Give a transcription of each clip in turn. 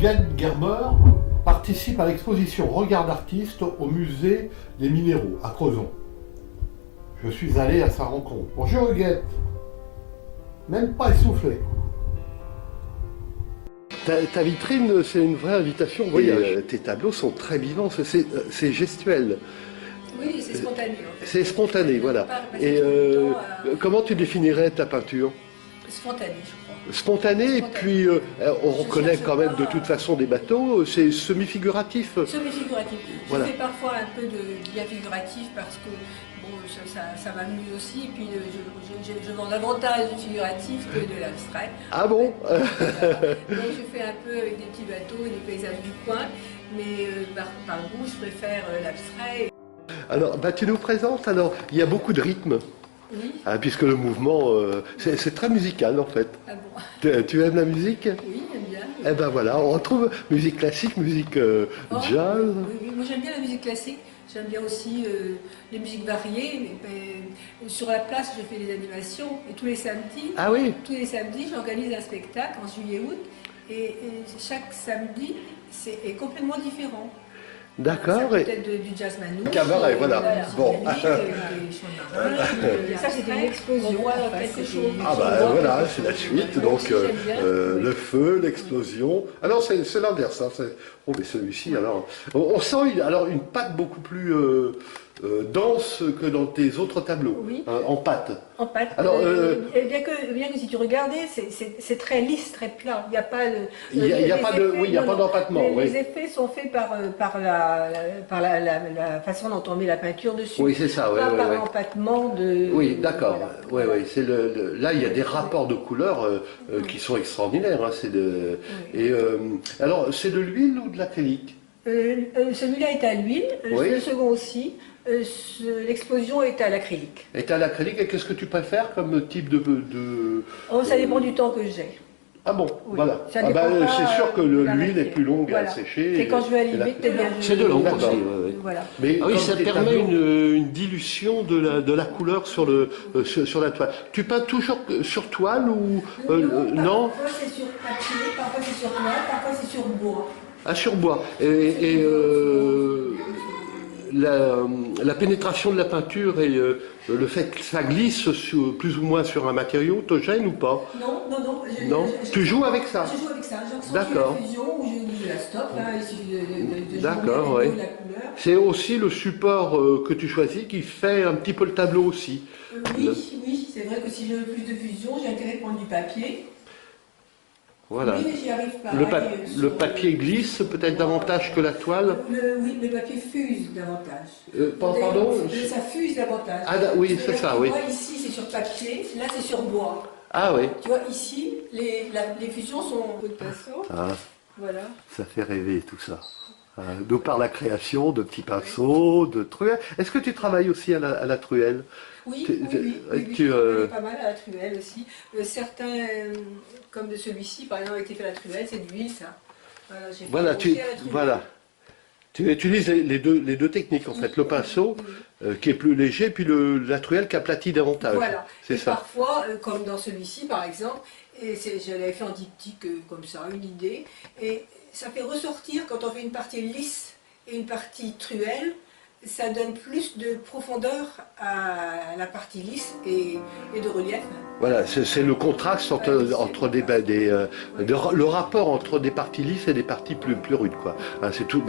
Huguette Germer participe à l'exposition Regard d'artiste au musée des minéraux à Crozon. Je suis allé à sa rencontre. Bonjour Huguette. Même pas essoufflé. Ta vitrine, c'est une vraie invitation au voyage. Tes tableaux sont très vivants, c'est gestuel. Oui, c'est spontané. En fait. C'est spontané, voilà. Et comment tu définirais ta peinture? Spontané, je crois. Spontané, et puis on reconnaît quand même de toute façon des bateaux, c'est semi-figuratif. Semi-figuratif. Voilà. Je fais parfois un peu de bien figuratif parce que bon, ça m'amuse aussi. Et puis je vends davantage du figuratif que de l'abstrait. Ah bon? Donc je fais un peu avec des petits bateaux et des paysages du coin. Mais par goût, je préfère l'abstrait. Alors, tu nous présentes, alors, il y a beaucoup de rythme. Oui. Puisque le mouvement, c'est très musical en fait. Ah bon? Tu aimes la musique? Oui, j'aime bien. Eh ben voilà, on retrouve musique classique, musique jazz. Oui, moi j'aime bien la musique classique. J'aime bien aussi les musiques variées. Sur la place, je fais des animations et tous les samedis. Ah oui? Tous les samedis, j'organise un spectacle en juillet-août et chaque samedi est complètement différent. D'accord. Peut-être du jazz manouche. Cabaret, voilà. Bon. Ça, c'était une explosion. Quelque chose. Ah bah voilà, c'est la suite. Donc le feu, l'explosion. Alors c'est l'inverse. Hein, oh mais celui-ci, alors on sent alors une pâte beaucoup plus dense que dans tes autres tableaux. Oui. Hein, en pâte. En pâte. Alors, bien que si tu regardais, c'est très lisse, très plat. Il n'y a pas de. Il n'y a pas d'empattement. Les effets sont faits par la façon dont on met la peinture dessus. Oui, c'est ça. Pas par l'empattement de. Oui, d'accord. Voilà. Oui. C'est là, il y a des rapports de couleurs qui sont extraordinaires. Hein, Et alors, c'est de l'huile ou de l'acrylique? Celui-là est à l'huile, Oui. le second aussi. L'explosion est à l'acrylique. Et à l'acrylique, et qu'est-ce que tu préfères comme type de... Oh, ça dépend du temps que j'ai. Ah bon, Oui. voilà. Ça dépend pas, c'est sûr que de la l'huile est matière. plus longue Voilà. à sécher. C'est quand je veux et allumer, peut-être bien. C'est de l'ombre aussi. Voilà. Mais Ah oui, comme ça tes permet tableaux- une dilution de la couleur sur la toile. Tu peins toujours sur toile ou non? Parfois c'est sur papier, parfois c'est sur toile, parfois c'est sur bois. Ah, sur bois. La pénétration de la peinture et le fait que ça glisse plus ou moins sur un matériau te gêne ou pas? Non. Non. Tu joues avec ça? Je joue avec ça. Je ressens D'accord. la fusion ou je la stoppe. Là, il suffit de D'accord, jouer oui. la couleur. C'est aussi le support que tu choisis qui fait un petit peu le tableau aussi. Oui, c'est vrai que si je veux plus de fusion, j'ai intérêt de prendre du papier. Voilà. Oui, mais j'y arrive pas. Le papier glisse peut-être davantage que la toile. Oui, le papier fuse davantage. Pardon? Ça fuse davantage. Oui, c'est ça, oui. Tu vois, ici c'est sur papier, là c'est sur bois. Ah oui. Tu vois, ici, les fusions sont de pinceau. Ah, Voilà. ça fait rêver tout ça. De par la création de petits pinceaux, de truelles. Est-ce que tu travailles aussi à la truelle? Oui, Tu- je travaille pas mal à la truelle aussi. Certains, comme de celui-ci, par exemple, a été fait à la truelle, c'est de l'huile, ça. J'ai fait Voilà, aussi à la truelle. voilà. Tu utilises les deux techniques en fait, le pinceau qui est plus léger, puis la truelle qui aplatit davantage. Voilà. C'est Et ça. parfois, comme dans celui-ci par exemple, je l'avais fait en diptyque comme ça, une idée, et ça fait ressortir quand on fait une partie lisse et une partie truelle, ça donne plus de profondeur à la partie lisse et de relief. Voilà, c'est le contraste entre le rapport entre des parties lisses et des parties plus rudes, quoi. Hein, c'est tout.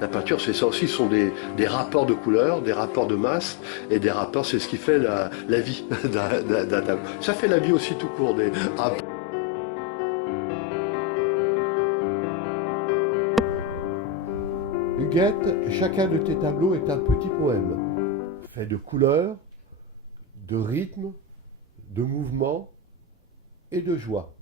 La peinture, c'est ça aussi, ce sont des rapports de couleurs, des rapports de masse et des rapports. C'est ce qui fait la vie d'un tableau. Ça fait la vie aussi tout court. Huguette, chacun de tes tableaux est un petit poème, fait de couleurs, de rythme, de mouvement et de joie.